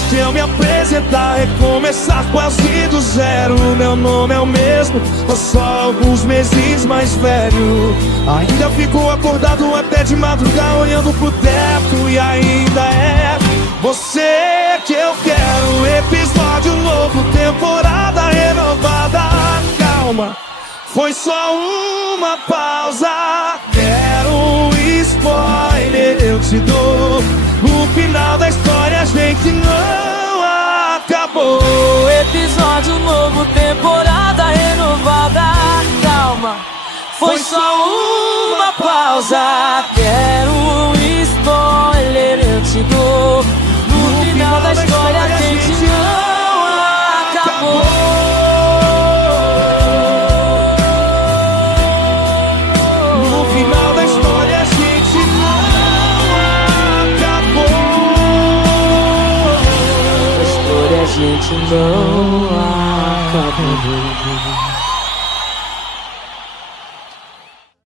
Deixa eu me apresentar, recomeçar quase do zero. Meu nome é o mesmo, tô só alguns meses mais velho. Ainda fico acordado até de madrugada olhando pro teto. E ainda é você que eu quero. Episódio novo, temporada renovada. Calma, foi só uma pausa. Quero um spoiler, eu te dou. No final da história a gente não acabou. Episódio novo, temporada renovada. Calma, foi só uma pausa. Quero um spoiler, eu te dou. No final da história a gente não acabou. No final da história a gente não acabou. A história a gente não acabou.